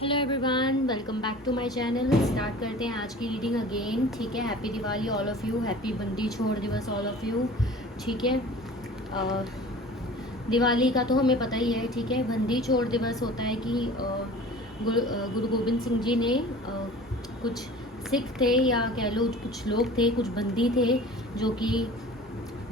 Hello everyone, welcome back to my channel. Start करते हैं आज की रीडिंग अगेन। ठीक है, happy Diwali all of you, happy Bandi Chhor दिवस ऑल ऑफ़ यू। ठीक है, दिवाली का तो हमें पता ही है। ठीक है, बंदी छोड़ दिवस होता है कि गुरु गोविंद सिंह जी ने कुछ सिख थे या कह लो कुछ लोग थे, कुछ बंदी थे जो कि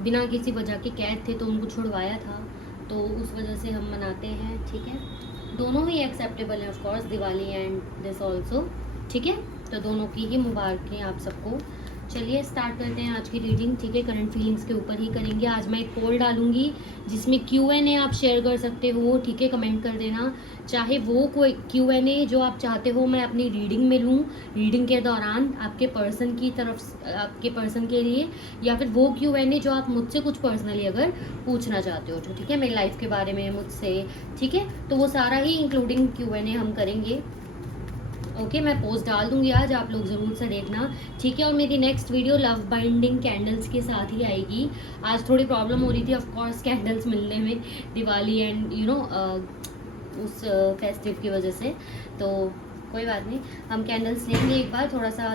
बिना किसी वजह के कैद थे, तो उनको छुड़वाया था, तो उस वजह से हम मनाते हैं। ठीक है, दोनों ही एक्सेप्टेबल है of course, Diwali and this also. ठीक है, तो दोनों की ही मुबारकें आप सबको। चलिए स्टार्ट करते हैं आज की रीडिंग। ठीक है, करंट फीलिंग्स के ऊपर ही करेंगे। आज मैं एक पोल डालूंगी जिसमें Q&A आप शेयर कर सकते हो। ठीक है, कमेंट कर देना, चाहे वो कोई Q&A जो आप चाहते हो मैं अपनी रीडिंग में लूँ, रीडिंग के दौरान आपके पर्सन की तरफ, आपके पर्सन के लिए, या फिर वो Q&A जो आप मुझसे कुछ पर्सनली अगर पूछना चाहते हो, तो ठीक है, मेरी लाइफ के बारे में मुझसे। ठीक है, तो वो सारा ही इंक्लूडिंग Q&A हम करेंगे। ओके, मैं पोस्ट डाल दूंगी आज, आप लोग ज़रूर से देखना। ठीक है, और मेरी next video love binding candles के साथ ही आएगी। आज थोड़ी प्रॉब्लम हो रही थी ऑफ कोर्स कैंडल्स मिलने में, दिवाली एंड उस फेस्टिव की वजह से, तो कोई बात नहीं, हम कैंडल्स लेंगे एक बार, थोड़ा सा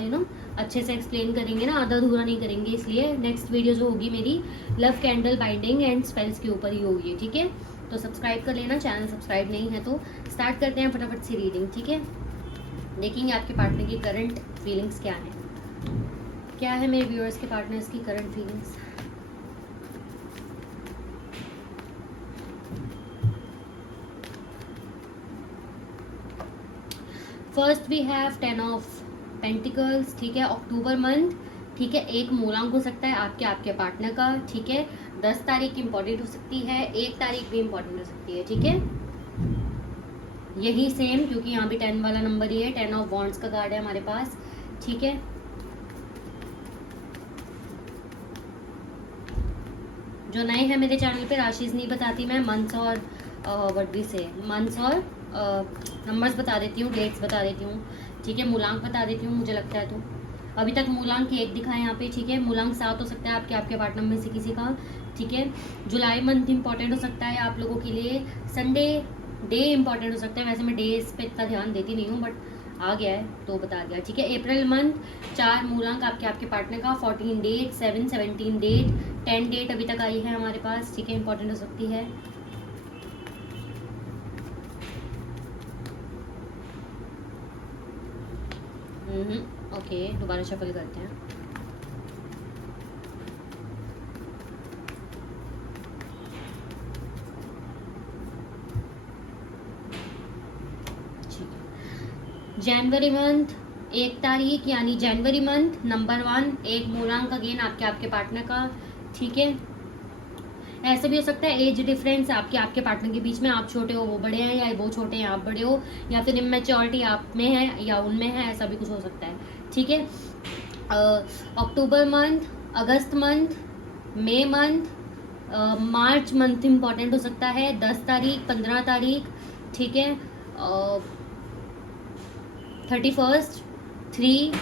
अच्छे से एक्सप्लेन करेंगे ना, आधा अधूरा नहीं करेंगे। इसलिए नेक्स्ट वीडियो जो होगी मेरी love candle binding and spells के ऊपर ही होगी। ठीक है, तो सब्सक्राइब कर लेना, चैनल सब्सक्राइब नहीं है तो। स्टार्ट करते हैं फटाफट सी रीडिंग। ठीक है, देखेंगे आपके पार्टनर की करंट फीलिंग्स क्या है। क्या है मेरे व्यूअर्स के पार्टनर्स की current feelings. First we have 10 of pentacles. ठीक है, अक्टूबर मंथ। ठीक है, एक मूलांक हो सकता है आपके पार्टनर का। ठीक है, 10 तारीख इंपॉर्टेंट हो सकती है, 1 तारीख भी इंपॉर्टेंट हो सकती है। ठीक है, यही सेम, क्योंकि यहाँ भी 10 वाला नंबर ही है, 10 ऑफ वॉन्ड्स का कार्ड है हमारे पास। ठीक है, जो नए हैं मेरे चैनल पे, राशिज नहीं बताती मैं, मंथ्स और व्हाट भी से मंथ्स और नंबर्स बता देती हूँ, डेट्स बता देती हूँ। ठीक है, मूलांक बता देती हूँ मुझे लगता है तो। अभी तक मूलांक 1 दिखा है यहाँ पे। ठीक है, मूलांक 7 हो सकता है आपके पार्टनर में से किसी का। ठीक है, जुलाई मंथ इंपॉर्टेंट हो सकता है आप लोगों के लिए, संडे डे इंपॉर्टेंट हो सकता है। वैसे मैं डेज पे इतना ध्यान देती नहीं हूँ, बट आ गया है तो बता दिया। ठीक है, अप्रैल मंथ 4 मूलांक आपके पार्टनर का, 14 डेट, 7 17 डेट, 10 डेट अभी तक आई है हमारे पास। ठीक है, इंपॉर्टेंट हो सकती है। ओके, दोबारा शफल करते हैं। जनवरी मंथ 1 तारीख, यानी जनवरी मंथ नंबर 1, एक मूलांक अगेन आपके पार्टनर का। ठीक है, ऐसा भी हो सकता है एज डिफरेंस आपके पार्टनर के बीच में, आप छोटे हो वो बड़े हैं, या वो छोटे हैं आप बड़े हो, या फिर इमेच्योरिटी आप में है या उनमें है, ऐसा भी कुछ हो सकता है। ठीक है, अक्टूबर मंथ, अगस्त मंथ, मई मंथ, मार्च मंथ इंपॉर्टेंट हो सकता है, 10 तारीख, 15 तारीख। ठीक है, 31st, 3,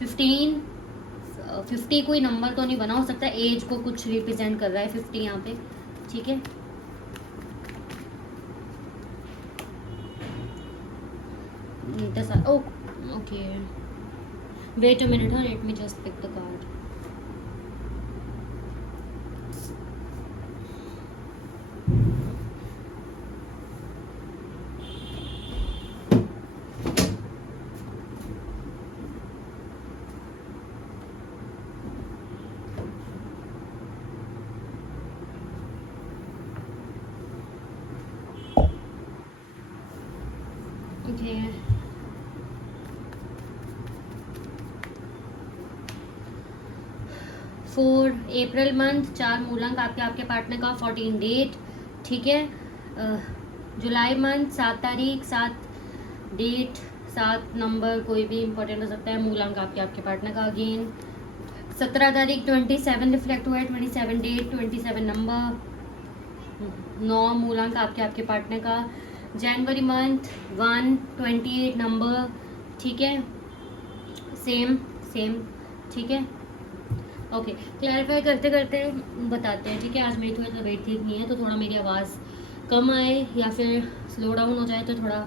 15, 50 कोई नंबर तो नहीं बना, हो सकता है एज को कुछ रिप्रेजेंट कर रहा है 50 यहाँ पे। ठीक है, ओके, वेट अ मिनट, हाँ, let me just pick the card. Okay, 4 April month, 4 मूलांक आपके पार्टनर का, 14 डेट। ठीक है, जुलाई मंथ 7 तारीख, 7 डेट, 7 नंबर कोई भी इंपॉर्टेंट हो सकता है, मूलांक आपके पार्टनर का अगेन। 17 तारीख 27 रिफ्लेक्ट हुआ है, 27 डेट, 27 नंबर, 9 मूलांक आपके पार्टनर का। जनवरी मंथ 1, 28 नंबर। ठीक है, सेम सेम। ठीक है, ओके, क्लैरिफाई करते करते बताते हैं। ठीक है, आज मेरी थोड़ी तबीयत ठीक नहीं है, तो थोड़ा मेरी आवाज़ कम आए या फिर स्लो डाउन हो जाए तो थोड़ा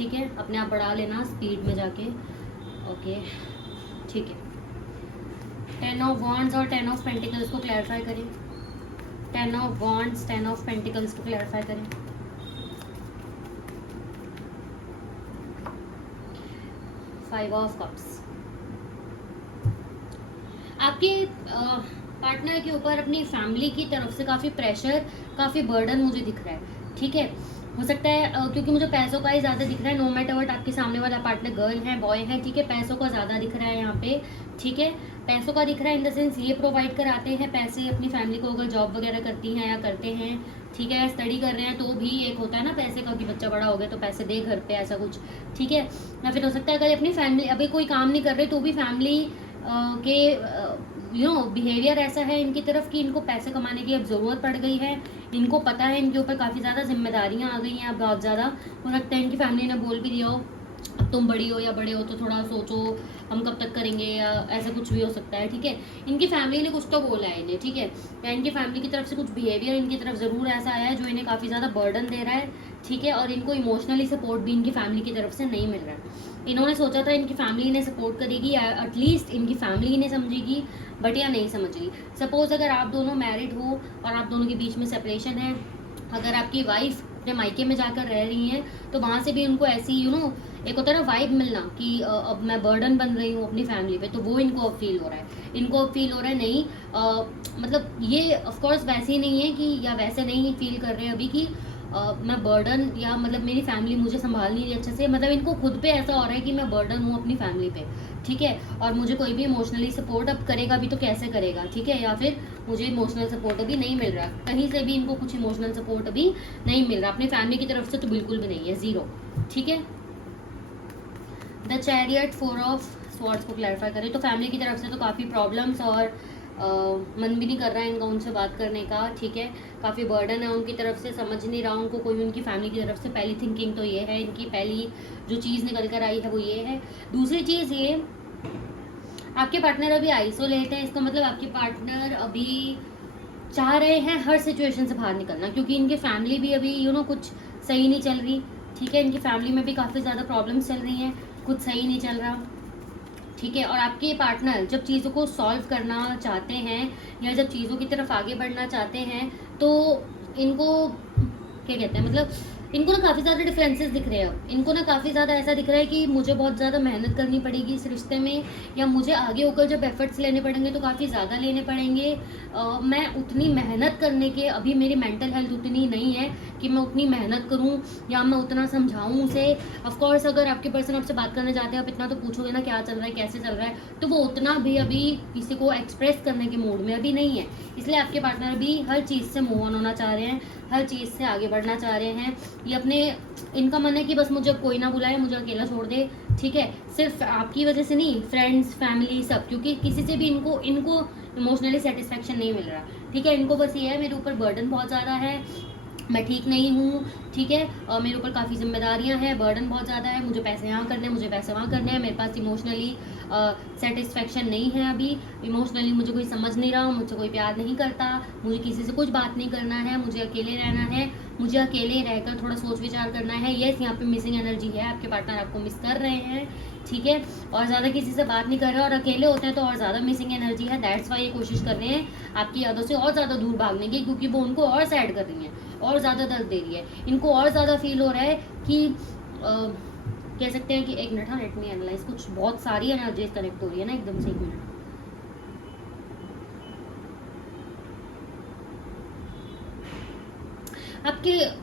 ठीक है, अपने आप बढ़ा लेना स्पीड में जाके। ओके ठीक है, 10 ऑफ वॉन्ड्स और 10 ऑफ पेंटिकल्स को क्लैरिफाई करें। 10 ऑफ वॉन्ड्स, 10 ऑफ पेंटिकल्स को क्लैरिफाई करें। 5 ऑफ कप्स। आपके पार्टनर के ऊपर अपनी फैमिली की तरफ से काफ़ी प्रेशर, काफ़ी बर्डन मुझे दिख रहा है। ठीक है, हो सकता है क्योंकि मुझे पैसों का ही ज़्यादा दिख रहा है। नो मैटर व्हाट आपके सामने वाला पार्टनर गर्ल है, बॉय है, ठीक है, पैसों का ज़्यादा दिख रहा है यहाँ पे। ठीक है, पैसों का दिख रहा है इन द सेंस ये प्रोवाइड कराते हैं पैसे अपनी फैमिली को, अगर जॉब वगैरह करती हैं या करते हैं। ठीक है, स्टडी कर रहे हैं तो भी एक होता है ना पैसे का कि बच्चा बड़ा हो गया तो पैसे दे घर पे, ऐसा कुछ। ठीक है, या फिर हो सकता है अगर अपनी फैमिली अभी कोई काम नहीं कर रहे तो भी फैमिली के बिहेवियर ऐसा है इनकी तरफ कि इनको पैसे कमाने की अब ज़रूरत पड़ गई है। इनको पता है इनके ऊपर काफ़ी ज़्यादा जिम्मेदारियां आ गई हैं अब बहुत ज़्यादा। हो सकता है इनकी फैमिली ने बोल भी दिया हो अब तुम बड़ी हो या बड़े हो तो थोड़ा सोचो हम कब तक करेंगे, या ऐसा कुछ भी हो सकता है। ठीक है, इनकी फैमिली ने कुछ तो बोला है इन्हें। ठीक है, या इनकी फैमिली की तरफ से कुछ बिहेवियर इनकी तरफ ज़रूर ऐसा आया है जो इन्हें काफ़ी ज़्यादा बर्डन दे रहा है। ठीक है, और इनको इमोशनली सपोर्ट भी इनकी फैमिली की तरफ से नहीं मिल रहा है। इन्होंने सोचा था इनकी फैमिली इन्हें सपोर्ट करेगी या एटलीस्ट इनकी फैमिली इन्हें समझेगी, बट या नहीं समझ रही। सपोज अगर आप दोनों मैरिड हो और आप दोनों के बीच में सेपरेशन है, अगर आपकी वाइफ अपने मायके में जाकर रह रही हैं तो वहाँ से भी उनको ऐसी एक होता है ना वाइब मिलना कि अब मैं बर्डन बन रही हूँ अपनी फैमिली पे, तो वो इनको अब फील हो रहा है। इनको अब फील हो रहा है नहीं मतलब ये ऑफकोर्स वैसे ही नहीं है कि या वैसे नहीं फील कर रहे हैं अभी कि मैं बर्डन या मतलब मेरी फैमिली मुझे संभाल नहीं रही अच्छे से, मतलब इनको खुद पे ऐसा हो रहा है कि मैं बर्डन हूँ अपनी फैमिली पे। ठीक है, और मुझे कोई भी इमोशनली सपोर्ट अब करेगा भी तो कैसे करेगा। ठीक है, या फिर मुझे इमोशनल सपोर्ट अभी नहीं मिल रहा, कहीं से भी इनको कुछ इमोशनल सपोर्ट अभी नहीं मिल रहा, अपनी फैमिली की तरफ से तो बिल्कुल भी नहीं है, ज़ीरो। ठीक है, द चैरियट, 4 ऑफ स्वॉर्ड्स को क्लैरिफाई करें। तो फैमिली की तरफ से तो काफ़ी प्रॉब्लम्स और मन भी नहीं कर रहा है इनका उनसे बात करने का। ठीक है, काफ़ी बर्डन है उनकी तरफ से, समझ नहीं रहा उनको कोई उनकी फैमिली की तरफ से। पहली थिंकिंग तो ये है, इनकी पहली जो चीज़ निकल कर आई है वो ये है। दूसरी चीज़ ये, आपके पार्टनर अभी आइसोलेट है, इसका मतलब आपके पार्टनर अभी चाह रहे हैं हर सिचुएशन से बाहर निकलना, क्योंकि इनकी फैमिली भी अभी कुछ सही नहीं चल रही। ठीक है, इनकी फैमिली में भी काफ़ी ज़्यादा प्रॉब्लम्स चल रही हैं, कुछ सही नहीं चल रहा। ठीक है, और आपके पार्टनर जब चीज़ों को सॉल्व करना चाहते हैं या जब चीज़ों की तरफ आगे बढ़ना चाहते हैं तो इनको क्या कहते हैं, मतलब इनको ना काफ़ी ज़्यादा डिफरेंसेस दिख रहे हैं। इनको ना काफ़ी ज़्यादा ऐसा दिख रहा है कि मुझे बहुत ज़्यादा मेहनत करनी पड़ेगी इस रिश्ते में, या मुझे आगे होकर जब एफर्ट्स लेने पड़ेंगे तो काफ़ी ज़्यादा लेने पड़ेंगे। मैं उतनी मेहनत करने के अभी मेरी मेंटल हेल्थ उतनी नहीं है कि मैं उतनी मेहनत करूं या मैं उतना समझाऊं उसे। ऑफकोर्स अगर आपके पर्सन आपसे बात करने जाते हैं आप इतना तो पूछोगे ना क्या चल रहा है, कैसे चल रहा है, तो वो उतना भी अभी किसी को एक्सप्रेस करने के मूड में अभी नहीं है। इसलिए आपके पार्टनर भी हर चीज़ से मूव ऑन होना चाह रहे हैं, हर चीज़ से आगे बढ़ना चाह रहे हैं। ये अपने इनका मन है कि बस मुझे कोई ना बुलाए, मुझे अकेला छोड़ दे। ठीक है, सिर्फ आपकी वजह से नहीं, फ्रेंड्स, फैमिली, सब, क्योंकि किसी से भी इनको इमोशनली सेटिस्फेक्शन नहीं मिल रहा। ठीक है, इनको बस ये है मेरे ऊपर बर्डन बहुत ज़्यादा है, मैं ठीक नहीं हूँ। ठीक है, मेरे ऊपर काफ़ी जिम्मेदारियाँ हैं, बर्डन बहुत ज़्यादा है, मुझे पैसे यहाँ करने हैं, मुझे पैसे वहाँ करने हैं, मेरे पास इमोशनली सेटिस्फेक्शन नहीं है अभी, इमोशनली मुझे कोई समझ नहीं रहा, मुझसे कोई प्यार नहीं करता, मुझे किसी से कुछ बात नहीं करना है, मुझे अकेले रहना है, मुझे अकेले रहकर थोड़ा सोच विचार करना है। यस, यहाँ पे मिसिंग एनर्जी है, आपके पार्टनर आपको मिस कर रहे हैं। ठीक है, और ज़्यादा किसी से बात नहीं कर रहे और अकेले होते हैं तो और ज़्यादा मिसिंग एनर्जी है। दैट्स वाई ये कोशिश कर रहे हैं आपकी यादों से और ज़्यादा दूर भागने की, क्योंकि वो उनको और सैड कर रही हैं और ज़्यादा दर्द दे रही है। इनको और ज़्यादा फील हो रहा है कि कह सकते हैं कि एक मिनट, हाँ लेट मी एनालाइज, कुछ बहुत सारी एनर्जीज कनेक्ट हो रही है ना एकदम से, एक मिनट।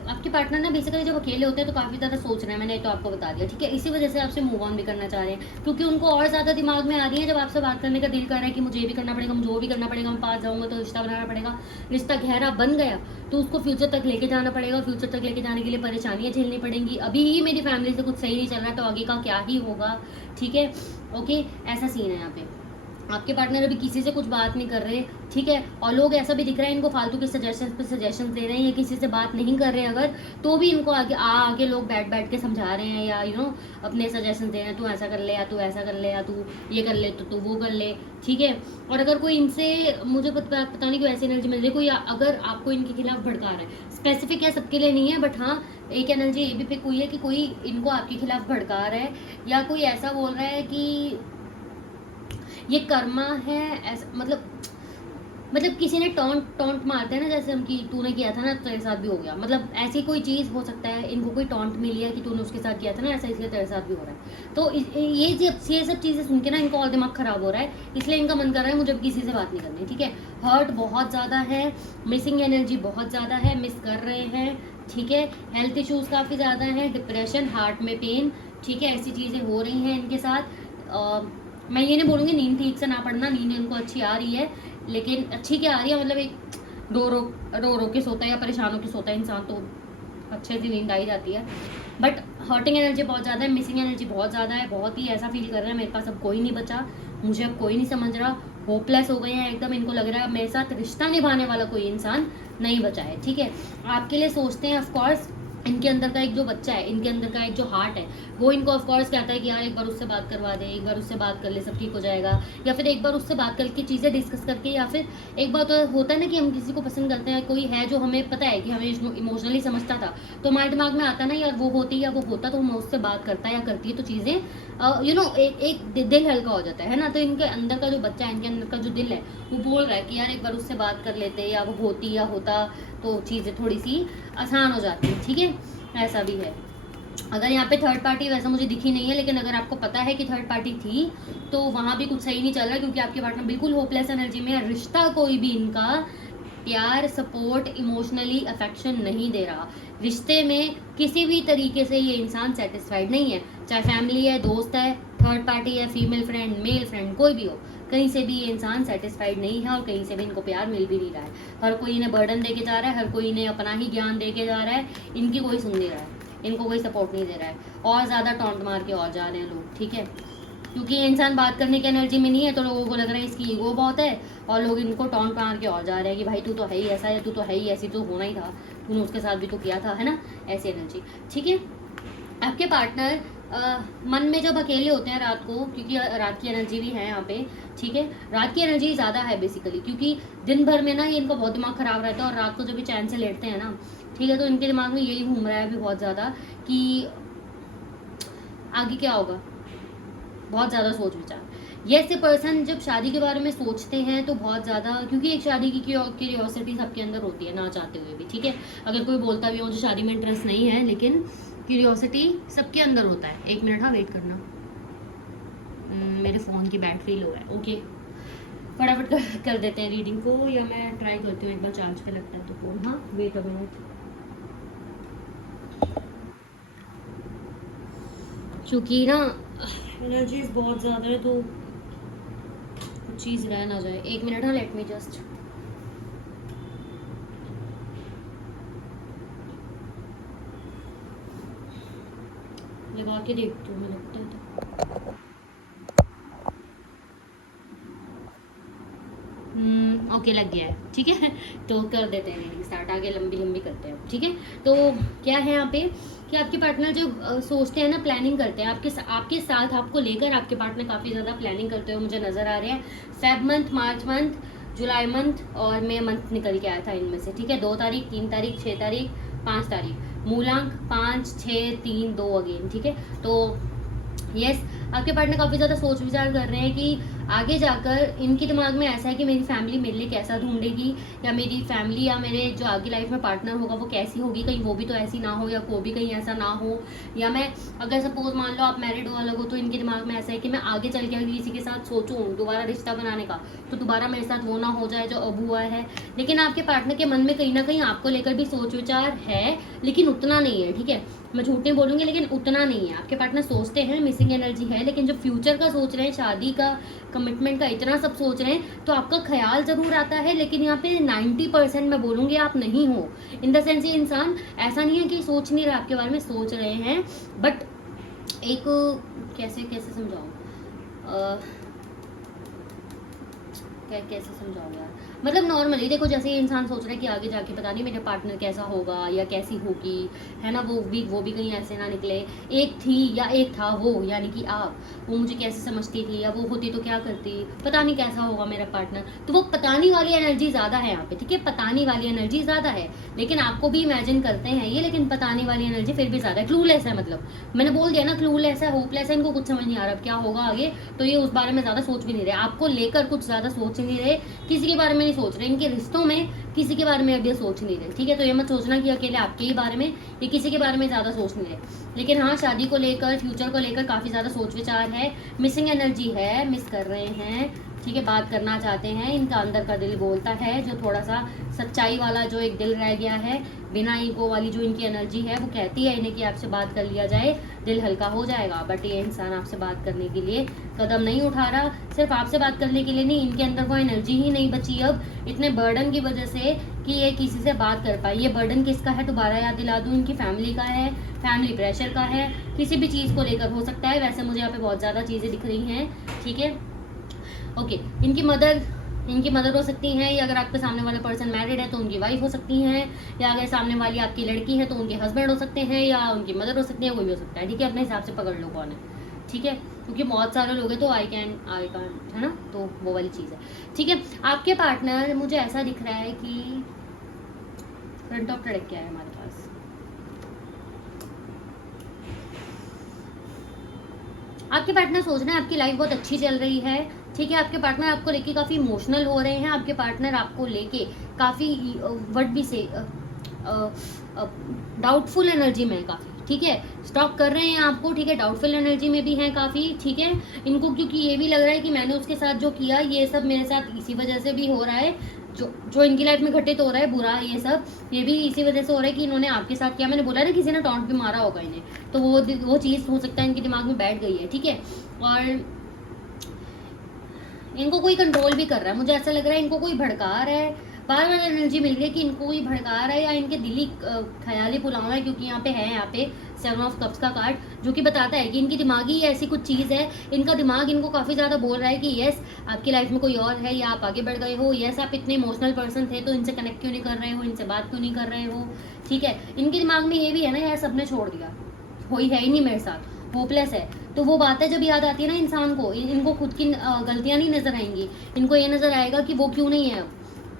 आपके पार्टनर ना बेसिकली जब अकेले होते हैं तो काफ़ी ज़्यादा सोच रहे हैं, मैंने तो आपको बता दिया। ठीक है, इसी वजह से आपसे मूव ऑन भी करना चाह रहे हैं, क्योंकि उनको और ज़्यादा दिमाग में आ रही है जब आपसे बात करने का दिल कर रहा है कि मुझे ये भी करना पड़ेगा, मुझे वो भी करना पड़ेगा, मैं पास जाऊँगा तो रिश्ता बनाना पड़ेगा, रिश्ता गहरा बन गया तो उसको फ्यूचर तक लेके जाना पड़ेगा, फ्यूचर तक लेके जाने के लिए परेशानियाँ झेलनी पड़ेंगी। अभी ही मेरी फैमिली से कुछ सही नहीं चल रहा है तो आगे का क्या ही होगा। ठीक है, ओके, ऐसा सीन है यहाँ पे। आपके पार्टनर अभी किसी से कुछ बात नहीं कर रहे, ठीक है, और लोग ऐसा भी दिख रहा है इनको फालतू के सजेशंस पे सजेशंस दे रहे हैं, या किसी से बात नहीं कर रहे हैं अगर, तो भी इनको आगे लोग बैठ बैठ के समझा रहे हैं, या अपने सजेशन दे रहे हैं, तू ऐसा कर ले, या तू ऐसा कर ले, या तू ये कर ले, तो तू वो कर ले, ठीक है। और अगर कोई इनसे, मुझे पता नहीं क्यों ऐसी एनर्जी मिल रही है, कोई अगर आपको इनके खिलाफ भड़का रहा है, स्पेसिफिक है, सबके लिए नहीं है, बट हाँ एक एनर्जी ये भी पिक हुई है कि कोई इनको आपके खिलाफ भड़का रहा है, या कोई ऐसा बोल रहा है कि ये कर्मा है, ऐसा मतलब किसी ने टॉन्ट मारते हैं ना, जैसे हम कि तूने किया था ना तेरे साथ भी हो गया, मतलब ऐसी कोई चीज़ हो सकता है, इनको कोई टॉन्ट मिली है कि तूने उसके साथ किया था ना ऐसा, इसलिए तेरे साथ भी हो रहा है। तो ये सब चीज़ें सुन के ना इनको और दिमाग खराब हो रहा है, इसलिए इनका मन कर रहा है मुझे किसी से बात नहीं करनी, ठीक है। हर्ट बहुत ज़्यादा है, मिसिंग एनर्जी बहुत ज़्यादा है, मिस कर रहे हैं, ठीक है। हेल्थ इश्यूज़ काफ़ी ज़्यादा है, डिप्रेशन, हार्ट में पेन, ठीक है, ऐसी चीज़ें हो रही हैं इनके साथ। मैं ये नहीं बोलूँगी नींद ठीक से ना पड़ना, नींद इनको अच्छी आ रही है, लेकिन अच्छी क्या आ रही है, मतलब एक रो के सोता है या परेशान होकर सोता है इंसान तो अच्छे से नींद आई जाती है, बट हर्टिंग एनर्जी बहुत ज़्यादा है, मिसिंग एनर्जी बहुत ज़्यादा है, बहुत ही ऐसा फील कर रहा है मेरे पास अब कोई नहीं बचा, मुझे अब कोई नहीं समझ रहा, होपलेस हो गए हैं एकदम, इनको लग रहा है मेरे साथ रिश्ता निभाने वाला कोई इंसान नहीं बचा है, ठीक है। आपके लिए सोचते हैं ऑफकोर्स, इनके अंदर का एक जो बच्चा है, इनके अंदर का एक जो हार्ट है, वो इनको ऑफकोर्स कहता है कि यार एक बार उससे बात करवा दे, एक बार उससे बात कर ले, सब ठीक हो जाएगा, या फिर एक बार उससे बात करके चीज़ें डिस्कस करके, या फिर एक बार तो होता है ना कि हम किसी को पसंद करते हैं, कोई है जो हमें पता है कि हमें इमोशनली समझता था, तो हमारे दिमाग में आता ना यार वो होती या वो होता तो हम उससे बात करता या करती है, तो चीज़ें एक दिल हल्का हो जाता है ना। तो इनके अंदर का जो बच्चा है, इनके अंदर का जो दिल है, वो बोल रहा है कि यार एक बार उससे बात कर लेते, या वो होती या होता तो चीज़ें थोड़ी सी आसान हो जाती है, ठीक है, ऐसा भी है। अगर यहाँ पे थर्ड पार्टी वैसा मुझे दिखी नहीं है, लेकिन अगर आपको पता है कि थर्ड पार्टी थी तो वहाँ भी कुछ सही नहीं चल रहा, क्योंकि आपके पार्टनर बिल्कुल होपलेस एनर्जी में है, रिश्ता कोई भी इनका प्यार, सपोर्ट, इमोशनली अफेक्शन नहीं दे रहा, रिश्ते में किसी भी तरीके से ये इंसान सेटिस्फाइड नहीं है, चाहे फैमिली है, दोस्त है, थर्ड पार्टी है, फीमेल फ्रेंड, मेल फ्रेंड, कोई भी हो, कहीं से भी ये इंसान सेटिस्फाइड नहीं है, और कहीं से भी इनको प्यार मिल भी नहीं रहा है, हर कोई इन्हें बर्डन दे के जा रहा है, हर कोई इन्हें अपना ही ज्ञान दे के जा रहा है, इनकी कोई सुन नहीं रहा है, इनको कोई सपोर्ट नहीं दे रहा है, और ज़्यादा टॉन्ट मार के और जा रहे हैं लोग, ठीक है, क्योंकि ये इंसान बात करने की एनर्जी में नहीं है, तो लोगों को लग रहा है इसकी ईगो बहुत है, और लोग इनको टॉन्ट मार के और जा रहे हैं कि भाई तू तो है ही ऐसा, या तू तो है ही ऐसी, तो होना ही था, तूने उसके साथ भी तो किया था, है ना, ऐसी एनर्जी, ठीक है। आपके पार्टनर मन में जब अकेले होते हैं रात को, क्योंकि रात की एनर्जी भी है यहाँ पे, ठीक है, रात की एनर्जी ज़्यादा है बेसिकली, क्योंकि दिन भर में ना ये इनका बहुत दिमाग खराब रहता है, और रात को जब भी चैन से लेटते हैं ना, ठीक है, तो इनके दिमाग में यही घूम रहा है अभी बहुत ज़्यादा कि आगे क्या होगा, बहुत ज़्यादा सोच विचार। ये ऐसे पर्सन जब शादी के बारे में सोचते हैं तो बहुत ज़्यादा, क्योंकि एक शादी की क्यूरियोसिटी सबके अंदर होती है ना चाहते हुए भी, ठीक है, अगर कोई बोलता भी हो मुझे शादी में इंटरेस्ट नहीं है, लेकिन क्यूरियोसिटी सबके अंदर होता है। एक मिनट, हाँ वेट करना, मेरे फ़ोन की बैटरी लो है, ओके, फटाफट कर देते हैं रीडिंग को, या मैं ट्राई करती हूँ एक बार चार्ज पे लगता है तो फ़ोन, हाँ वेट अ मिनट, क्योंकि ना एनर्जीज बहुत ज़्यादा है तो कुछ चीज़ रह ना जाए। एक मिनट, हाँ लेट मी जस्ट, लगा के देखती हूँ, मैं लगता है ओके लग गया है, ठीक है, तो कर देते हैं रीडिंग स्टार्ट, आगे लंबी लंबी करते हैं, ठीक है। तो क्या है यहाँ पे कि आपके पार्टनर जो सोचते हैं ना, प्लानिंग करते हैं आपके साथ, आपको लेकर आपके पार्टनर काफ़ी ज़्यादा प्लानिंग करते हुए मुझे नज़र आ रहे हैं। फेब मंथ, मार्च मंथ, जुलाई मंथ और मई मंथ निकल के आया था इनमें से, ठीक है, 2 तारीख, 3 तारीख, 6 तारीख, 5 तारीख, मूलांक 5, 6, 3, 2 अगेन, ठीक है। तो यस, आपके पार्टनर काफ़ी ज़्यादा सोच विचार कर रहे हैं कि आगे जाकर इनके दिमाग में ऐसा है कि मेरी फैमिली मेरे लिए कैसा ढूंढेगी, या मेरी फैमिली या मेरे जो आगे लाइफ में पार्टनर होगा वो कैसी होगी, कहीं वो भी तो ऐसी ना हो, या वो भी कहीं ऐसा ना हो, या मैं अगर सपोज मान लो आप मैरिड हो अलग हो, तो इनके दिमाग में ऐसा है कि मैं आगे चल के अगर किसी के साथ सोचूं दोबारा रिश्ता बनाने का, तो दोबारा मेरे साथ वो ना हो जाए जो अब हुआ है। लेकिन आपके पार्टनर के मन में कहीं ना कहीं आपको लेकर भी सोच विचार है, लेकिन उतना नहीं है, ठीक है, मैं झूठ नहीं बोलूँगी, लेकिन उतना नहीं है। आपके पार्टनर सोचते हैं, मिसिंग एनर्जी है, लेकिन जब फ्यूचर का सोच रहे हैं, शादी का, कमिटमेंट का, इतना सब सोच रहे हैं, तो आपका ख्याल ज़रूर आता है, लेकिन यहाँ पे 90% मैं बोलूँगी आप नहीं हो। इन द सेंस ये इंसान ऐसा नहीं है कि सोच नहीं रहा आपके बारे में, सोच रहे हैं, बट एक कैसे समझाऊँ, कैसे समझाऊँ यार, मतलब नॉर्मली देखो, जैसे ये इंसान सोच रहा है कि आगे जाके पता नहीं मेरा पार्टनर कैसा होगा या कैसी होगी, है ना, वो भी कहीं ऐसे ना निकले, एक थी या एक था वो, यानी कि आप, वो मुझे कैसे समझती थी, या वो होती तो क्या करती, पता नहीं कैसा होगा मेरा पार्टनर। तो वो पतानी वाली एनर्जी ज़्यादा है यहाँ पे, ठीक है, पतानी वाली एनर्जी ज़्यादा है, लेकिन आपको भी इमेजिन करते हैं ये, लेकिन पतानी वाली एनर्जी फिर भी ज़्यादा है, क्लूलेस है, मतलब मैंने बोल दिया ना, क्लूलेस है, होपलेस है, इनको कुछ समझ नहीं आ रहा क्या होगा आगे, तो ये उस बारे में ज़्यादा सोच भी नहीं रहे, आपको लेकर कुछ ज़्यादा सोच नहीं रहे, किसी के बारे में नहीं सोच रहे, इनके रिश्तों में किसी के बारे में अब ये सोच नहीं रहे, ठीक है। तो ये मत सोचना कि अकेले आपके ही बारे में, ये किसी के बारे में ज़्यादा सोच नहीं रहे, लेकिन हाँ शादी को लेकर, फ्यूचर को लेकर काफ़ी ज़्यादा सोच विचार है, मिसिंग एनर्जी है, मिस कर रहे हैं, ठीक है, बात करना चाहते हैं, इनका अंदर का दिल बोलता है, जो थोड़ा सा सच्चाई वाला जो एक दिल रह गया है, बिना ईगो वाली जो इनकी एनर्जी है, वो कहती है इन्हें कि आपसे बात कर लिया जाए, दिल हल्का हो जाएगा, बट ये इंसान आपसे बात करने के लिए कदम नहीं उठा रहा, सिर्फ आपसे बात करने के लिए नहीं, इनके अंदर वो एनर्जी ही नहीं बची अब, इतने बर्डन की वजह से कि ये किसी से बात कर पाए। ये बर्डन किसका है, दोबारा याद दिला दूँ, इनकी फैमिली का है, फैमिली प्रेशर का है, किसी भी चीज़ को लेकर हो सकता है, वैसे मुझे यहाँ पे बहुत ज़्यादा चीज़ें दिख रही हैं, ठीक है, ओके। इनकी मदर हो सकती हैं, या अगर आपके सामने वाला पर्सन मैरिड है तो उनकी वाइफ हो सकती हैं, या अगर सामने वाली आपकी लड़की है तो उनके हस्बैंड हो सकते हैं, या उनकी मदर हो सकती है, कोई भी हो सकता है, ठीक है, अपने हिसाब से पकड़ लो कौन है, ठीक है, क्योंकि बहुत सारे लोग हैं तो आई कैन, है ना, तो वो वाली चीज़ है, ठीक है। आपके पार्टनर, मुझे ऐसा दिख रहा है कि फ्रंट ऑफ ट्रैक क्या है हमारे पास, आपके पार्टनर सोच रहे हैं आपकी लाइफ बहुत अच्छी चल रही है, ठीक है, आपके पार्टनर आपको लेके काफ़ी इमोशनल हो रहे हैं, आपके पार्टनर आपको लेके काफ़ी वर्ड भी से डाउटफुल एनर्जी में काफ़ी, ठीक है, स्टॉक कर रहे हैं आपको, ठीक है, डाउटफुल एनर्जी में भी हैं काफ़ी, ठीक है, इनको क्योंकि ये भी लग रहा है कि मैंने उसके साथ जो किया ये सब मेरे साथ इसी वजह से भी हो रहा है, जो इनकी लाइफ में घटित हो रहा है बुरा, ये सब ये भी इसी वजह से हो रहा है कि इन्होंने आपके साथ किया, मैंने बोला ना किसी ने टॉन्ट भी मारा होगा इन्हें, तो वो चीज़ हो सकता है इनके दिमाग में बैठ गई है, ठीक है, और इनको कोई कंट्रोल भी कर रहा है, मुझे ऐसा लग रहा है इनको कोई भड़का रहा है, बार बार एनर्जी मिल रही है कि इनको कोई भड़का रहा है, या इनके दिली ख्याली पुलाव है, क्योंकि यहाँ पे है, यहाँ पे 7 ऑफ कप्स का कार्ड, जो कि बताता है कि इनकी दिमागी ऐसी कुछ चीज़ है, इनका दिमाग इनको काफ़ी ज़्यादा बोल रहा है कि यस आपकी लाइफ में कोई और है, या आप आगे बढ़ गए हो, यस आप इतने इमोशनल पर्सन थे तो इनसे कनेक्ट क्यों नहीं कर रहे हो, इनसे बात क्यों नहीं कर रहे हो, ठीक है, इनके दिमाग में ये भी है ना यार, सबने छोड़ दिया, कोई है ही नहीं मेरे साथ, होपलेस है, तो वो बातें जब याद आती है ना इंसान को, इनको खुद की गलतियां नहीं नजर आएंगी, इनको ये नजर आएगा कि वो क्यों नहीं है,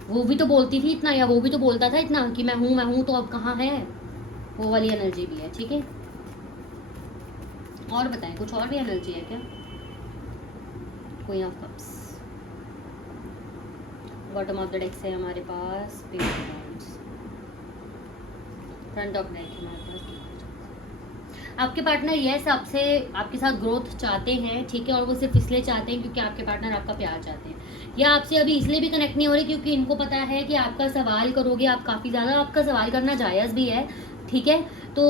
वो भी तो बोलती थी इतना, या वो भी तो बोलता था इतना कि मैं हूँ, तो अब कहाँ है, वो वाली एनर्जी भी है, ठीक है। और बताएं, कुछ और भी एनर्जी है क्या, queen of cups, bottom of the deck है हमारे पास, फ्रंट ऑफ डेक है हमारे पास, आपके पार्टनर यस आपसे, आपके साथ ग्रोथ चाहते हैं, ठीक है, और वो सिर्फ इसलिए चाहते हैं क्योंकि आपके पार्टनर आपका प्यार चाहते हैं, या आपसे अभी इसलिए भी कनेक्ट नहीं हो रही क्योंकि इनको पता है कि आपका सवाल करोगे आप, काफ़ी ज़्यादा आपका सवाल करना जायज़ भी है, ठीक है, तो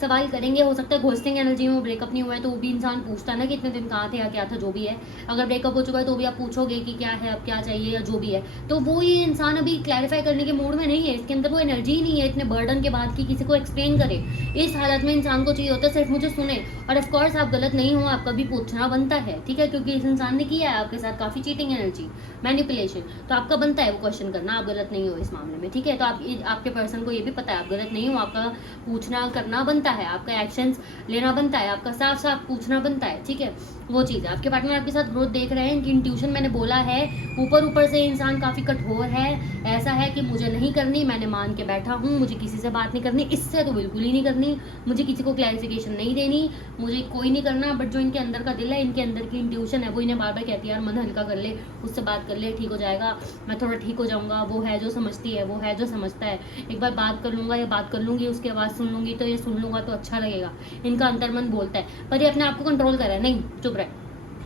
सवाल करेंगे, हो सकता है घोस्टिंग एनर्जी में ब्रेकअप नहीं हुआ है तो वो भी इंसान पूछता ना कि इतने दिन कहाँ थे या क्या था, जो भी है, अगर ब्रेकअप हो चुका है तो भी आप पूछोगे कि क्या है, अब क्या चाहिए, या जो भी है, तो वो ये इंसान अभी क्लैरिफाई करने के मूड में नहीं है, इसके अंदर वो एनर्जी ही नहीं है इतने बर्डन के बाद कि किसी को एक्सप्लेन करे, इस हालत में इंसान को चाहिए होता है सिर्फ मुझे सुने, और ऑफकोर्स आप गलत नहीं हो, आपका भी पूछना बनता है, ठीक है, क्योंकि इस इंसान ने किया है आपके साथ काफ़ी चीटिंग एनर्जी, मैनिपुलेशन, तो आपका बनता है वो क्वेश्चन करना, आप गलत नहीं हो इस मामले में, ठीक है, तो आपके पर्सन को ये भी पता है आप गलत नहीं हो, आपका पूछना करना बनता है, आपका एक्शंस लेना बनता है, आपका साफ साफ पूछना बनता है, ठीक है, वो चीज़ है। आपके पार्टनर आपके साथ ग्रोथ देख रहे हैं, इनकी इंट्यूशन मैंने बोला है, ऊपर से इंसान काफ़ी कठोर है, ऐसा है कि मुझे नहीं करनी, मैंने मान के बैठा हूँ, मुझे किसी से बात नहीं करनी, इससे तो बिल्कुल ही नहीं करनी, मुझे किसी को क्लैरिफिकेशन नहीं देनी, मुझे कोई नहीं करना, बट जो इनके अंदर का दिल है, इनके अंदर की इंट्यूशन है, वो इन्हें बार बार कहती है यार मन हल्का कर ले, उससे बात कर ले, ठीक हो जाएगा, मैं थोड़ा ठीक हो जाऊँगा, वो है जो समझती है, वो है जो समझता है, एक बार बात कर लूँगा या बात कर लूँगी, उसकी आवाज़ सुन लूँगी तो ये सुन लूँगा तो अच्छा लगेगा, इनका अंतर्मन बोलता है, पर ये अपने आप को कंट्रोल कर रहा है, नहीं चुप रहे,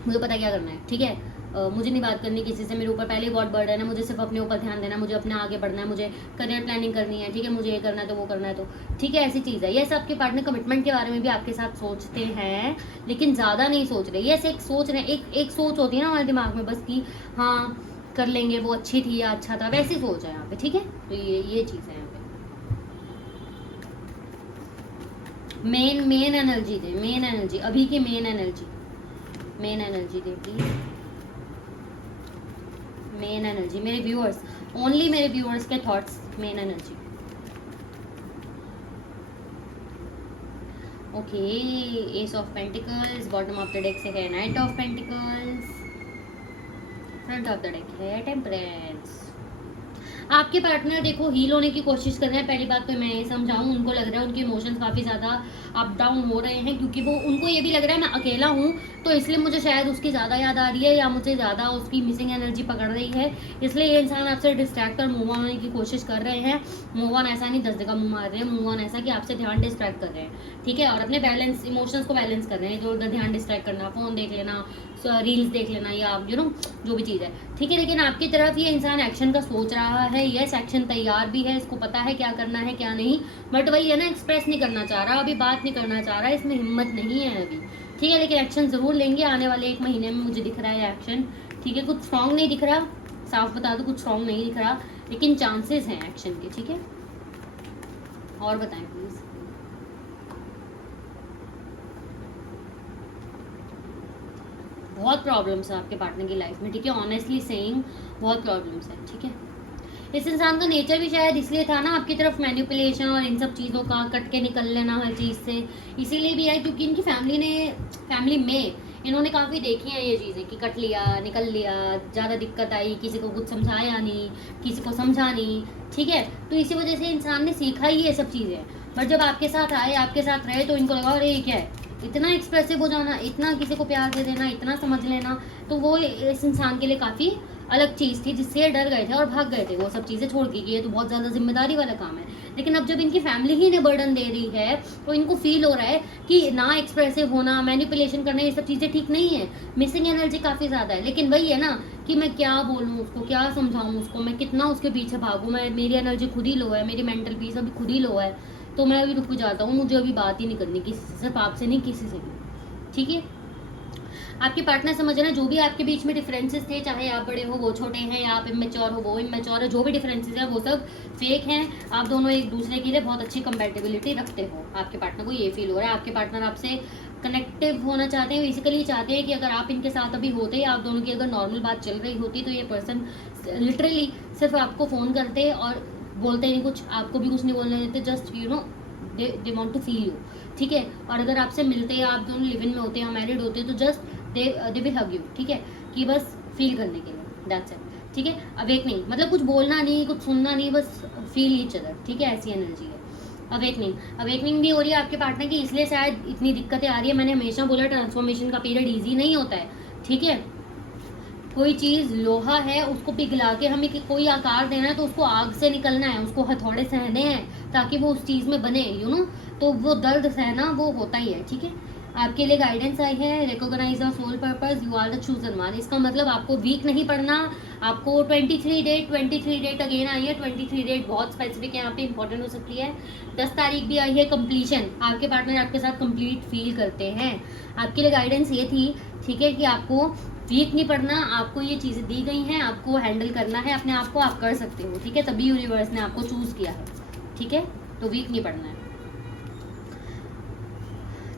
मुझे पता क्या करना है, ठीक है, मुझे नहीं बात करनी किसी से, मेरे ऊपर पहले बहुत बर्डन है, मुझे सिर्फ अपने ऊपर ध्यान देना, मुझे अपने आगे बढ़ना है, मुझे करियर प्लानिंग करनी है, ठीक है, मुझे ये करना है तो वो करना है, तो ठीक है, ऐसी चीज़ है। ये सब आपके पार्टनर कमिटमेंट के बारे में भी आपके साथ सोचते हैं, लेकिन ज़्यादा नहीं सोच रहे, ये एक सोच रहे हैं, एक सोच होती है ना हमारे दिमाग में बस कि हाँ कर लेंगे, वो अच्छी थी या अच्छा था, वैसी सोच है यहाँ पे, ठीक है, तो ये चीज़ है यहाँ पे। मेन एनर्जी दे, मेन एनर्जी, अभी की main energy they please, main energy, मेरे व्यूअर्स, ओनली मेरे व्यूअर्स के thoughts, main energy. Okay, S of pentacles, bottom of the deck से है night of pentacles, front of the deck है temperance. आपके partner देखो हील होने की कोशिश कर रहे हैं। पहली बात तो मैं ये समझाऊं, उनको लग रहा है उनके इमोशंस काफ़ी ज़्यादा अप डाउन हो रहे हैं, क्योंकि वो उनको ये भी लग रहा है मैं अकेला हूँ, तो इसलिए मुझे शायद उसकी ज़्यादा याद आ रही है, या मुझे ज़्यादा उसकी मिसिंग एनर्जी पकड़ रही है, इसलिए ये इंसान आपसे डिस्ट्रैक्ट और मूव ऑन होने की कोशिश कर रहे हैं। मूव ऑन ऐसा नहीं 10 जगह मुँह मार रहे हैं, मूव ऑन ऐसा कि आपसे ध्यान डिस्ट्रैक्ट कर रहे हैं, ठीक है, और अपने बैलेंस इमोशंस को बैलेंस कर रहे हैं। जो उधर ध्यान डिस्ट्रैक्ट करना, फ़ोन देख लेना, रील्स देख लेना, या जो भी चीज़ है, ठीक है। लेकिन आपकी तरफ ये इंसान एक्शन का सोच रहा है, यस एक्शन तैयार भी है, इसको पता है क्या करना है क्या नहीं, बट वही है ना, एक्सप्रेस नहीं करना चाह रहा, अभी बात नहीं करना चाह रहा, इसमें हिम्मत नहीं है अभी, ठीक है। लेकिन एक्शन ज़रूर लेंगे आने वाले 1 महीने में, मुझे दिख रहा है एक्शन, ठीक है। कुछ स्ट्रॉन्ग नहीं दिख रहा, साफ बता दो, कुछ स्ट्रॉन्ग नहीं दिख रहा, लेकिन चांसेस हैं एक्शन के, ठीक है। और बताएं प्लीज़। बहुत प्रॉब्लम्स है आपके पार्टनर की लाइफ में, ठीक है, ऑनेस्टली सेइंग बहुत प्रॉब्लम्स है, ठीक है। इस इंसान का नेचर भी शायद इसलिए था ना आपकी तरफ मैनिपुलेशन और इन सब चीज़ों का, कट के निकल लेना हर चीज़ से, इसीलिए भी है क्योंकि इनकी फैमिली में इन्होंने काफ़ी देखी हैं ये चीज़ें कि कट लिया, निकल लिया, ज़्यादा दिक्कत आई, किसी को कुछ समझाया नहीं, किसी को समझा नहीं, ठीक है। तो इसी वजह से इंसान ने सीखा ही ये सब चीज़ें, बट जब आपके साथ आए, आपके साथ रहे, तो इनको लगा अरे ये क्या है, इतना एक्सप्रेसिव हो जाना, इतना किसी को प्यार दे देना, इतना समझ लेना, तो वो इस इंसान के लिए काफ़ी अलग चीज़ थी, जिससे डर गए थे और भाग गए थे वो सब चीज़ें छोड़ के, ये तो बहुत ज़्यादा जिम्मेदारी वाला काम है। लेकिन अब जब इनकी फैमिली ही ने बर्डन दे रही है, तो इनको फील हो रहा है कि ना एक्सप्रेसिव होना, मैनिपुलेशन करना, ये सब चीज़ें ठीक नहीं है, मिसिंग एनर्जी काफ़ी ज़्यादा है। लेकिन वही है ना कि मैं क्या बोलूँ उसको, क्या समझाऊँ उसको, मैं कितना उसके पीछे भागूँ, मेरी एनर्जी खुद ही लो है, मेरी मेंटल पीस अभी खुद ही लो है, तो मैं अभी रुक जाता हूँ, मुझे अभी बात ही नहीं करनी किसी से, सिर्फ आपसे नहीं, किसी से भी, ठीक है। आपके पार्टनर समझ रहे हैं जो भी आपके बीच में डिफरेंसेस थे, चाहे आप बड़े हो वो छोटे हैं, या आप इमेच्योर हो वो इमेच्योर है, जो भी डिफरेंसेस है वो सब फेक हैं। आप दोनों एक दूसरे के लिए बहुत अच्छी कंपैटिबिलिटी रखते हो, आपके पार्टनर को ये फील हो रहा है। आपके पार्टनर आपसे कनेक्टिव होना चाहते हैं, बेसिकली चाहते हैं कि अगर आप इनके साथ अभी होते, आप दोनों की अगर नॉर्मल बात चल रही होती, तो ये पर्सन लिटरली सिर्फ आपको फ़ोन करते और बोलते नहीं कुछ, आपको भी कुछ नहीं बोलने देते, just they want to feel you, ठीक है। और अगर आपसे मिलते हैं, आप दोनों लिव इन में होते हैं, मैरिड होते हैं, तो just they will hug you, ठीक है, कि बस फील करने के लिए, दैट्स इट, ठीक है। अवेकनिंग मतलब कुछ बोलना नहीं, कुछ सुनना नहीं, बस फील ईच अदर, ठीक है, ऐसी एनर्जी है। अवेकनिंग भी हो रही है आपके पार्टनर की, इसलिए शायद इतनी दिक्कतें आ रही है। मैंने हमेशा बोला ट्रांसफॉर्मेशन का पीरियड ईजी नहीं होता है, ठीक है। कोई चीज़ लोहा है, उसको पिघला के हमें कोई आकार देना है, तो उसको आग से निकलना है, उसको हथौड़े सहने हैं ताकि वो उस चीज़ में बने, तो वो दर्द सहना वो होता ही है, ठीक है। आपके लिए गाइडेंस आई है, recognise your soul purpose, you are the chosen one. इसका मतलब आपको वीक नहीं पड़ना, आपको 23 डेट अगेन आई है, 23 डेट बहुत स्पेसिफिक है, यहाँ पे इंपॉर्टेंट हो सकती है। 10 तारीख भी आई है, कंप्लीशन, आपके पार्टनर आपके साथ कंप्लीट फील करते हैं। आपके लिए गाइडेंस ये थी, ठीक है, कि आपको वीक नहीं पड़ना, आपको ये चीज़ें दी गई हैं, आपको हैंडल करना है अपने आप को, आप कर सकते हो, ठीक है, तभी यूनिवर्स ने आपको चूज़ किया है, ठीक है, तो वीक नहीं पड़ना है।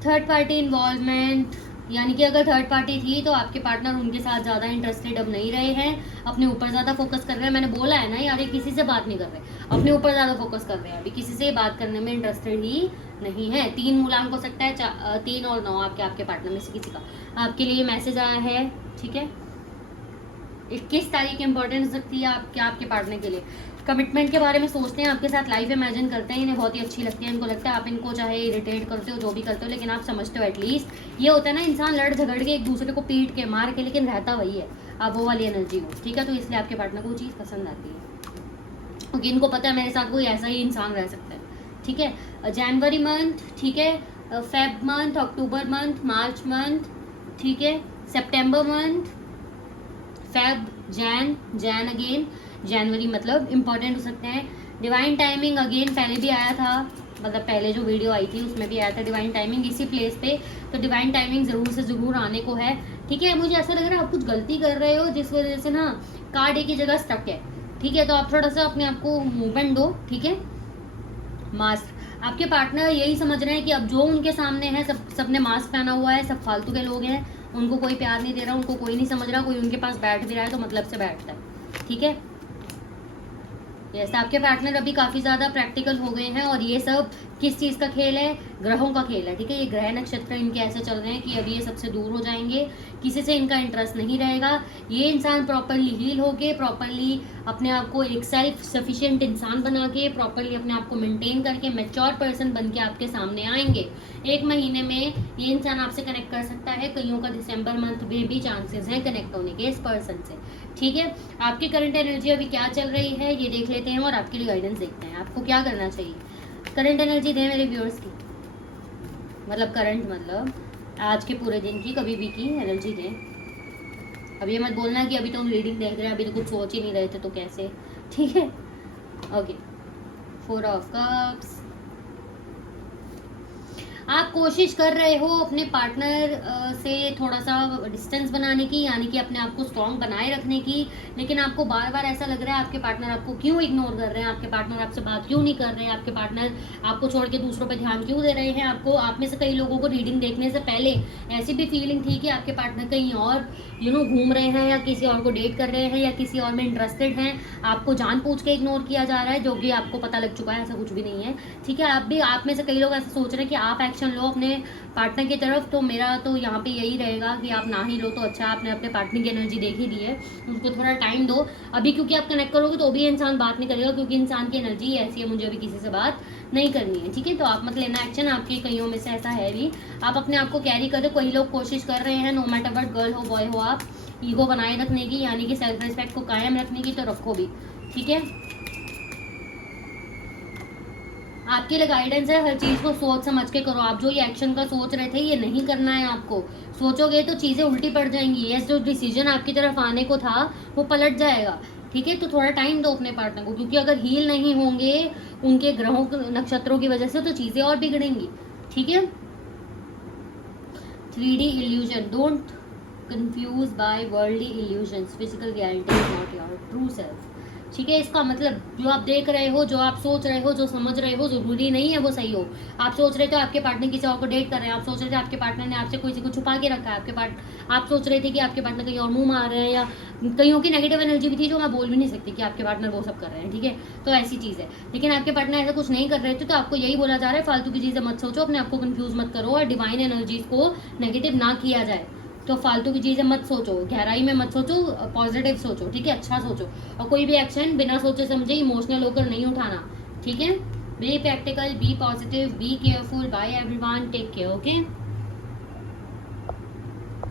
थर्ड पार्टी इन्वॉल्वमेंट, यानी कि अगर थर्ड पार्टी थी तो आपके पार्टनर उनके साथ ज़्यादा इंटरेस्टेड अब नहीं रहे हैं, अपने ऊपर ज़्यादा फोकस कर रहे हैं। मैंने बोला है ना यार, ये किसी से बात नहीं कर रहे, अपने ऊपर ज़्यादा फोकस कर रहे हैं, अभी किसी से बात करने में इंटरेस्टेड ही नहीं है। 3 मूलांक हो सकता है, 3 और 9 आपके पार्टनर में से किसी का। आपके लिए मैसेज आया है, ठीक है। 21 तारीख इंपॉर्टेंट हो सकती है आपके पार्टनर के लिए। कमिटमेंट के बारे में सोचते हैं, आपके साथ लाइफ इमेजिन करते हैं, इन्हें बहुत ही अच्छी लगती है, इनको लगता है आप इनको चाहे इरिटेट करते हो, जो भी करते हो, लेकिन आप समझते हो एटलीस्ट। ये होता है ना, इंसान लड़ झगड़ के एक दूसरे को पीट के मार के, लेकिन रहता वही है, आप वो वाली एनर्जी हो, ठीक है। तो इसलिए आपके पार्टनर को वो चीज़ पसंद आती है, क्योंकि इनको पता है मेरे साथ कोई ऐसा ही इंसान रह सकता है, ठीक है। जनवरी मंथ, ठीक है, फेब मंथ, अक्टूबर मंथ, मार्च मंथ, ठीक है, सितंबर मंथ, फेब, जैन अगेन, जनवरी मतलब इम्पॉर्टेंट हो सकते हैं। डिवाइन टाइमिंग अगेन पहले भी आया था, मतलब पहले जो वीडियो आई थी उसमें भी आया था डिवाइन टाइमिंग इसी प्लेस पे, तो डिवाइन टाइमिंग ज़रूर से ज़रूर आने को है, ठीक है। मुझे ऐसा लग रहा है आप कुछ गलती कर रहे हो, जिस वजह से ना कार्ड एक ही जगह स्टक है, ठीक है, तो आप थोड़ा सा अपने आप को मूवमेंट दो, ठीक है। मास्क, आपके पार्टनर यही समझ रहे हैं कि अब जो उनके सामने है सबने मास्क पहना हुआ है, सब फालतू के लोग हैं, उनको कोई प्यार नहीं दे रहा, उनको कोई नहीं समझ रहा, कोई उनके पास बैठ भी रहा है तो मतलब से बैठता है, ठीक है। यस, आपके पार्टनर अभी काफ़ी ज़्यादा प्रैक्टिकल हो गए हैं और ये सब किस चीज़ का खेल है? ग्रहों का खेल है, ठीक है। ये ग्रह नक्षत्र इनके ऐसे चल रहे हैं कि अभी ये सबसे दूर हो जाएंगे, किसी से इनका इंटरेस्ट नहीं रहेगा। ये इंसान प्रॉपरली हील होके, प्रॉपरली अपने आप को एक सेल्फ सफिशिएंट इंसान बना के, प्रॉपरली अपने आप को मेंटेन करके मैच्योर पर्सन बन के आपके सामने आएंगे। 1 महीने में ये इंसान आपसे कनेक्ट कर सकता है। कईयों का दिसंबर मंथ में भी चांसेस हैं कनेक्ट होने के इस पर्सन से, ठीक है। आपकी करंट एनर्जी अभी क्या चल रही है ये देख लेते हैं और आपके लिए गाइडेंस देखते हैं। आपको क्या करना चाहिए? करंट एनर्जी दें मेरे व्यूअर्स की, मतलब करंट मतलब आज के पूरे दिन की, कभी भी की एनर्जी दें। अब ये मत बोलना कि अभी तो हम रीडिंग देख रहे हैं, अभी तो कुछ सोच ही नहीं रहे थे तो कैसे, ठीक है। Okay, 4 of cups. आप कोशिश कर रहे हो अपने पार्टनर से थोड़ा सा डिस्टेंस बनाने की, यानी कि अपने आप को स्ट्रॉन्ग बनाए रखने की, लेकिन आपको बार बार ऐसा लग रहा है आपके पार्टनर आपको क्यों इग्नोर कर रहे हैं, आपके पार्टनर आपसे बात क्यों नहीं कर रहे हैं, आपके पार्टनर आपको छोड़ के दूसरों पर ध्यान क्यों दे रहे हैं। आपको, आप में से कई लोगों को रीडिंग देखने से पहले ऐसी भी फीलिंग थी कि आपके पार्टनर कहीं और घूम रहे हैं या किसी और को डेट कर रहे हैं या किसी और में इंटरेस्टेड हैं। आपको जानबूझ के इग्नोर किया जा रहा है, जो कि आपको पता लग चुका है ऐसा कुछ भी नहीं है, ठीक है। आप में से कई लोग ऐसा सोच रहे हैं कि आप एक्शन लो अपने पार्टनर की तरफ। तो मेरा तो यहाँ पे यही रहेगा कि आप ना ही लो तो अच्छा। आपने अपने पार्टनर की एनर्जी देख ही दी है, उसको थोड़ा टाइम दो अभी, क्योंकि आप कनेक्ट करोगे तो भी इंसान बात नहीं करेगा, क्योंकि इंसान की एनर्जी ऐसी है, मुझे अभी किसी से बात नहीं करनी है, ठीक है। तो आप मत लेना एक्शन, आपके कईयों में से ऐसा है भी। आप अपने आप को कैरी करो। कई लोग कोशिश कर रहे हैं, नो मैटर व्हाट, गर्ल हो बॉय हो, आप ईगो बनाए रखने की, यानी कि सेल्फ रिस्पेक्ट को कायम रखने की, तो रखो भी, ठीक है। आपके लिए गाइडेंस है, हर चीज को सोच समझ के करो। आप जो ये एक्शन का सोच रहे थे ये नहीं करना है आपको। सोचोगे तो चीजें उल्टी पड़ जाएंगी। ये जो डिसीजन आपकी तरफ आने को था वो पलट जाएगा, ठीक है। तो थोड़ा टाइम दो अपने पार्टनर को, क्योंकि अगर हील नहीं होंगे उनके ग्रहों नक्षत्रों की वजह से तो चीजें और बिगड़ेंगी, ठीक है। 3D illusion, don't confuse by worldly illusions, physical reality is not your true self, ठीक है। इसका मतलब जो आप देख रहे हो, जो आप सोच रहे हो, जो समझ रहे हो, जरूरी नहीं है वो सही हो। आप सोच रहे थे आपके पार्टनर किसी और को डेट कर रहे हैं, आप सोच रहे थे आपके पार्टनर ने आपसे किसी को छुपा के रखा है, आप सोच रहे थे कि आपके पार्टनर कहीं और मुंह मार रहे हैं, या कईयों की नेगेटिव एनर्जी भी थी जो मैं बोल भी नहीं सकती कि आपके पार्टनर वो सब कर रहे हैं, ठीक है। तो ऐसी चीज़ है, लेकिन आपके पार्टनर ऐसा कुछ नहीं कर रहे थे, तो आपको यही बोला जा रहा है फालतू की चीज़ें मत सोचो, अपने आपको कंफ्यूज मत करो और डिवाइन एनर्जीज को नेगेटिव ना किया जाए। तो फालतू की चीज़ें मत सोचो, गहराई में मत सोचो, पॉजिटिव सोचो, ठीक है, अच्छा सोचो। और कोई भी एक्शन बिना सोचे समझे इमोशनल होकर नहीं उठाना, ठीक है। Be practical, be positive, be careful, bye everyone, take care, okay.